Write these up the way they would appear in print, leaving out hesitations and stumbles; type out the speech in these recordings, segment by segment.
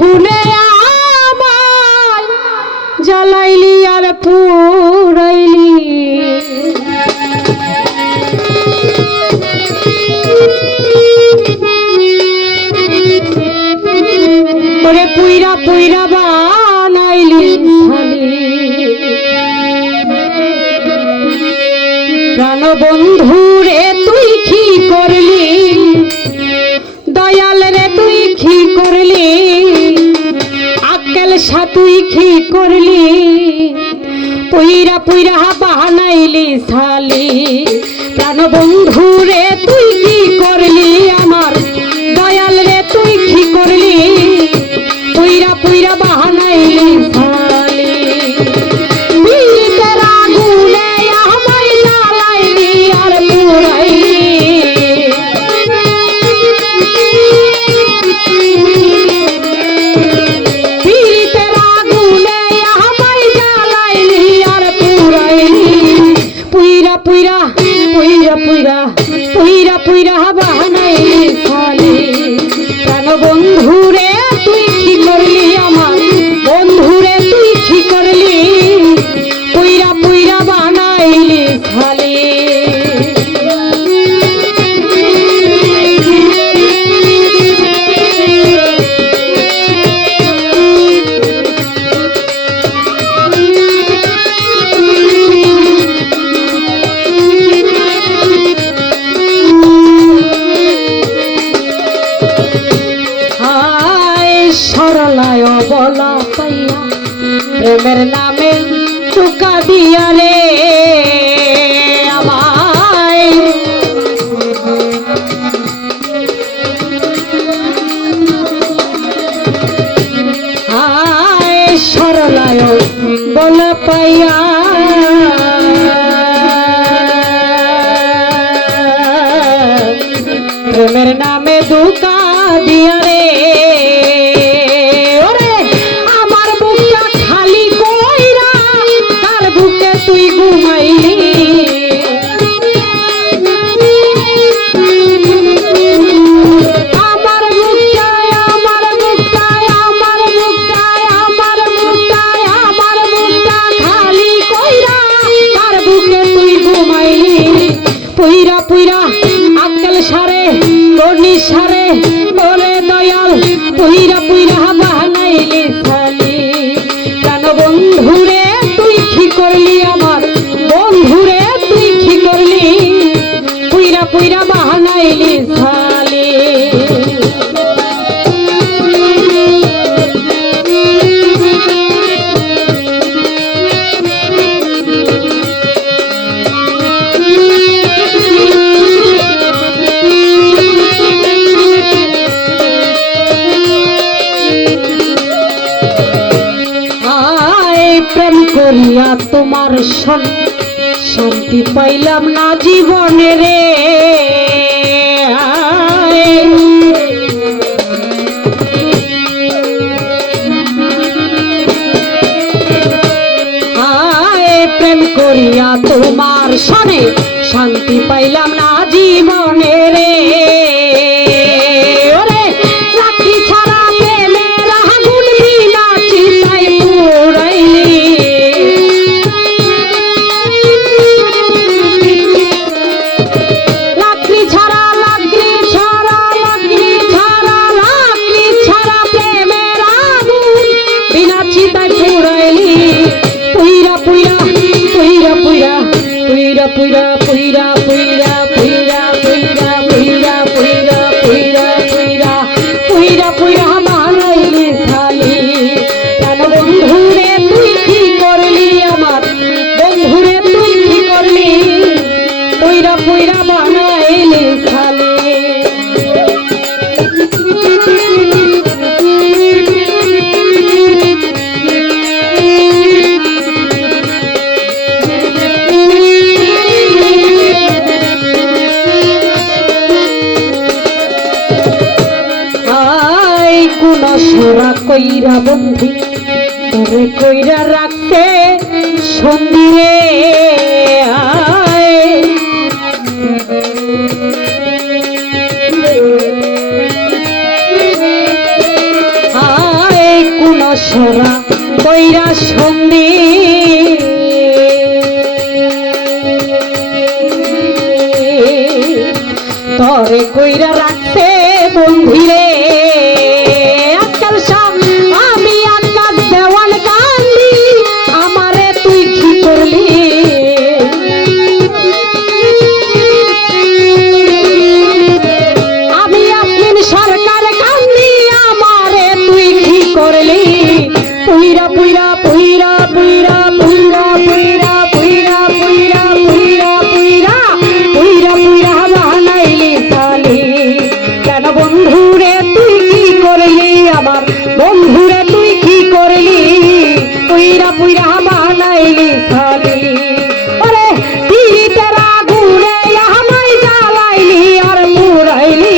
আগুনে আমায় জ্বালাইলি আর পুরাইলি ওরে পুইরা পুইরা বানাইলি প্রাণ বন্ধু রে তুই কি করলি দয়াল রে তুই কি করলি আক্কেল সা তুই কি করলি পুইরা পুইরা বানাইলি শালি প্রাণ বন্ধু রে তুই কি করলি আমার দয়াল রে তুই কি করলি পুইরা পুইরা বানাইলি শালি বিতের আগুনে আমায় জ্বালাইলি আর পুরাইলি বিতের আগুনে আমায় জ্বালাইলি আর পুরাইলি পুইরা পুইরা পুইরা পুইরা পুইরা পুইরা বানাইলি শালি প্রাণ বন্ধু রে তুই কি করলি আমার বন্ধু রে তুই কি করলি পুইরা পুইরা বানাইলি শালি সরলায় বলা পাইয়া প্রেমের নামে টুকা দিয়া রে আমায় সরলায় বলা পাইয়া প্রেমের নামে টুকা দিয়া রে তুই ঘুমাইলি আমার মুখটায় আমার মুখটায় আমার মুখটায় আমার মুখটায় আমার মুখটা খালি কইরা তার বুকে তুই ঘুমাইলি পুইরা পুইরা আক্কেল সারে গনি সারে ওরে দয়াল পুইরা পুইরা বানাইলি শালি প্রাণ বন্ধু রে তুই কি করলি আমার বন্ধু রে তুই কি করলি পুইরা পুইরা বানাইলি শালি প্রেম করিয়া তোমার শান্তি পাইলাম না জীবনে রে প্রেম করিয়া তোমার সনে শান্তি পাইলাম না জীবনে রে পুইরা পুইরা পুইরা পুইরা পুইরা পুইরা পুইরা পুইরা পুইরা পুইরা পুইরা পুইরা পুইরা পুইরা পুইরা পুইরা বানাইলি শালি প্রাণ বন্ধু রে তুই কি করলি আমার বন্ধু রে তুই কি করলি পুইরা পুইরা বানাইলি শালি সোরা কইরা বন্ধি তোরে কইরা রাখতে সন্ধিরে সোনা কইরা সন্ধি তরে কইরা রাখছে বন্ধিরে আজকাল সব আমি আকাশ দেওয়ান কান্দি আমারে তুই কি করলি আমি আসমিন সরকার কান্দি আমারে তুই কি করলি পুইরা পুইরা পুইরা পুইরা পুইরা পুইরা পুইরা পুইরা পুইরা পুইরা পুইরা পুইরা বানাইলি সালি কেন বন্ধুরে তুই কি করলি আমার বন্ধুরে তুই কি করলি পুইরা পুইরা বানাইলি সালি ওরে পীড়িতের আগুনে আমায় জ্বালাইলি আর পুরাইলি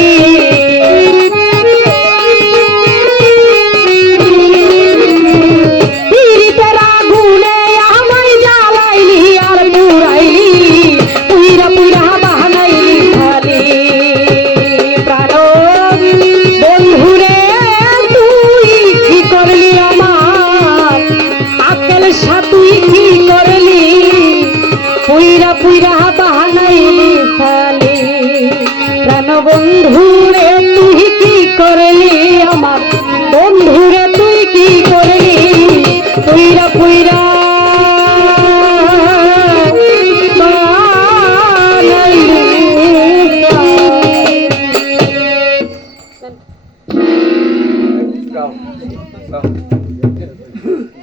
পুইরা পুইরা বানাইলি সালি প্রাণ বন্ধুরে তুই কি করলি আমার বন্ধুরে